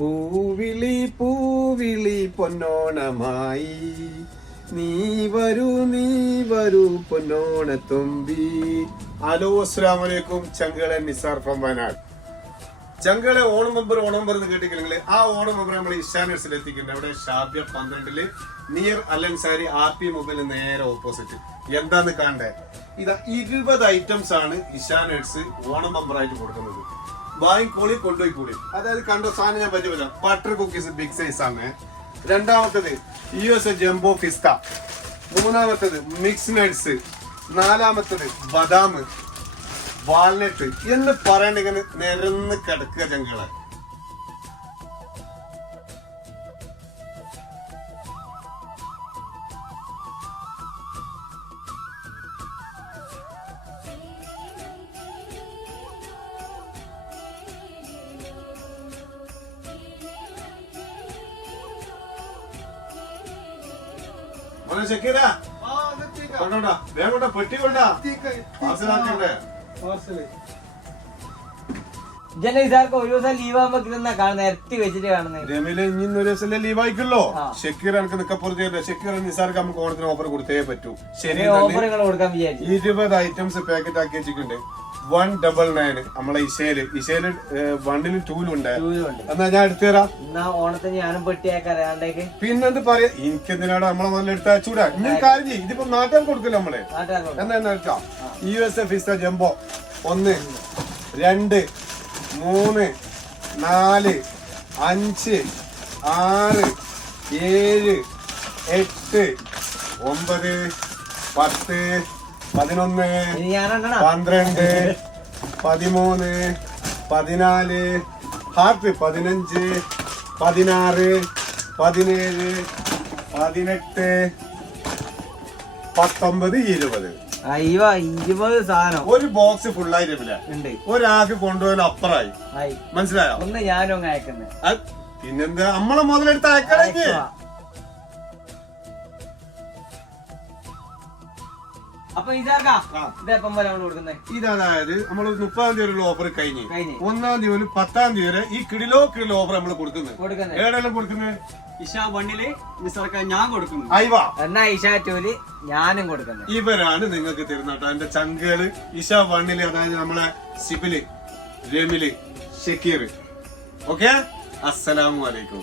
പൂവിളി പൂവിളി പൊന്നോണമായി നീ വരൂ പൊന്നോണത്തുമ്പി. ഹലോ അസ്സലാമു അലൈക്കും. ചങ്കളെ നിസാർ ഫ്രം വയനാട്. ചങ്കളെ ഓണം മെമ്പർ എന്ന് കേട്ടിട്ടില്ലെങ്കിൽ ആ ഓണം മെമ്പർ നമ്മൾ ഇഷാനേഴ്സിൽ എത്തിക്കുന്നുണ്ട്. അവിടെ ഷാബ്യ 12 നിയർ അലൻസാരി RP മൊബൈൽ നേരെ ഓപ്പോസിറ്റ്. എന്താന്ന് കാണണ്ടേ? ഇതാ 20 ഐറ്റംസ് ആണ് ഇഷാനേഴ്സ് ഓണം മെമ്പറായിട്ട് കൊടുക്കുന്നത്. വാങ്ങിക്കോളി കൊണ്ടുപോയിക്കോളി. അതായത് കണ്ട സാധനം ഞാൻ പറ്റുമല്ല. ബട്ടർ കുക്കീസ് ബിഗ് സൈസ് ആണ്. രണ്ടാമത്തത് US ജംബോ പിസ്ത. മൂന്നാമത്തത് മിക്സ് നട്ട്സ്. നാലാമത്തത് ബദാം, വാൾനട്ട് എന്ന് പറയണ്ട. ഇങ്ങനെ നിരന്ന് കിടക്കുക ചങ്കളെ. ഷക്കീര കൊണ്ടോണ്ടാ, വേഗം കൊണ്ടാ, പെട്ടി കൊണ്ടാ, പാർസലാക്കണ്ടേ. ജനവിധാർക്ക് ഒരു ദിവസം ലീവ് ആകുമ്പോ കാണുന്നത് ഇരട്ടി വെച്ചിട്ട് കാണുന്നത്. രമില് ഇനി ഒരു ദിവസം ലീവ് ആയിക്കല്ലോ. ഷക്കീർ എനിക്ക് നിക്കപ്പുറത്ത് ഷക്കീർ നിസാർക്ക് നമുക്ക് ഓണത്തിന് ഓഫർ കൊടുത്തേ പറ്റൂ. ശരി, ഓഫർ കൊടുക്കാൻ വിചാരിച്ചു. 20 ഐറ്റംസ് പാക്കറ്റ് ആക്കി വെച്ചിട്ടുണ്ട്. 199 നമ്മളെ ഇശയില് 1-ലും 2-ലും ഉണ്ട്. എന്നാ ഞാൻ എടുത്തു തരാം. എന്നാ ഓണത്തിന് ഞാനും പെട്ടിയാക്കാണ്ടേക്ക്. പിന്നെന്ത് പറയാ, എനിക്കെന്തിനാണ് നമ്മളെ നല്ല എടുത്ത് അയച്ചൂടാ. ഇനി കാര്യം ചെയ്യും, ഇതിപ്പോ നാട്ടുകാർ കൊടുക്കില്ല നമ്മള്. എന്നാ എടുക്കാം. US പിസ്ത ജംബോ 1 2 3 4 5 6 7 8 9 10 11 12 13 14 ഹാർട്ട് 15 16 17 18 19 20. അയ്യോ 20 സാധനം ഒരു ബോക്സ് ഫുള്ളായി ഉണ്ട്. ഒരാൾക്ക് കൊണ്ടുപോയാൽ അപ്പറായി. മനസ്സിലായോ? ഒന്ന് ഞാനും അയക്കുന്നത്. പിന്നെന്താ നമ്മളെ മുതലെടുത്ത് അയക്കണേ. അപ്പൊ ഇതെപ്പം പോലെ നമ്മൾ കൊടുക്കുന്നത്? ഇതതായത് നമ്മൾ 30-ാം തീയതി ഒരു ഓഫർ കഴിഞ്ഞ് 1-ാം തീയതി മുതൽ 10-ാം തീയതി വരെ ഈ കിടിലോ ഓഫർ നമ്മൾ കൊടുക്കുന്നത്. ഏടെല്ലാം കൊടുക്കുന്നത്? ഇഷാ 1-ല് നിസാർക്ക ഞാൻ കൊടുക്കുന്നു. അയ്വാ എന്നാ ഇഷാ 2-ല് ഞാനും കൊടുക്കുന്നത്. ഇവരാണ് നിങ്ങൾക്ക് തരുന്നത്. എന്റെ ചങ്കുകള് ഇഷാ 1-ല്, അതായത് നമ്മളെ സിബില്, രമില്, ഷക്കീർ. ഓക്കെ, അസ്സലാമു അലൈക്കും.